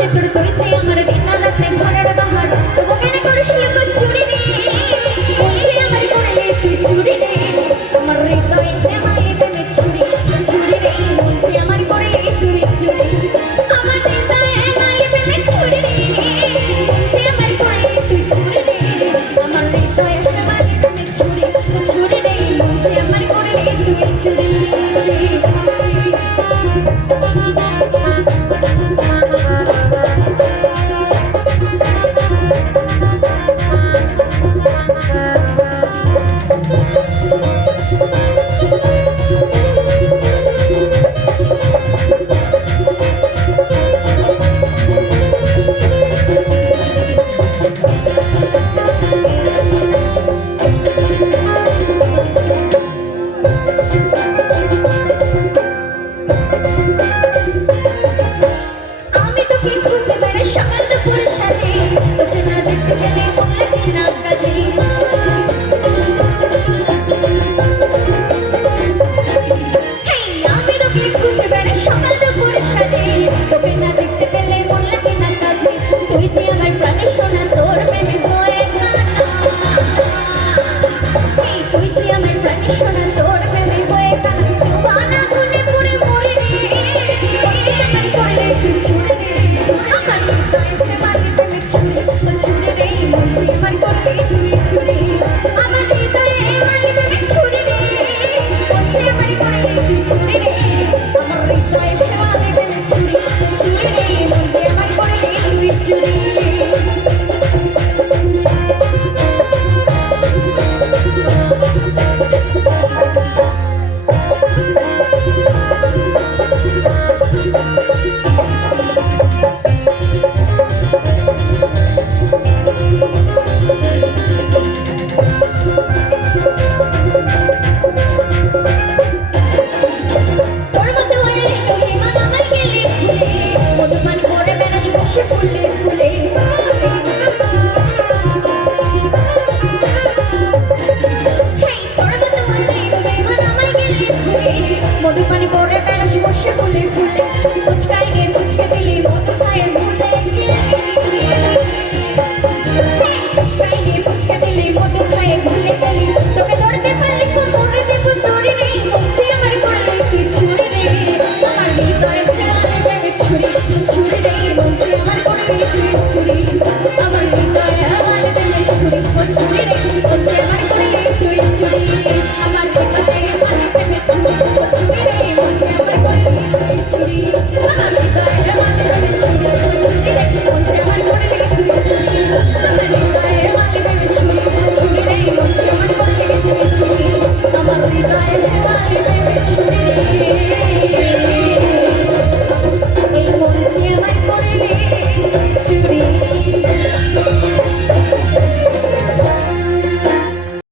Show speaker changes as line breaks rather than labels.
చెట్టుడు తుడిచి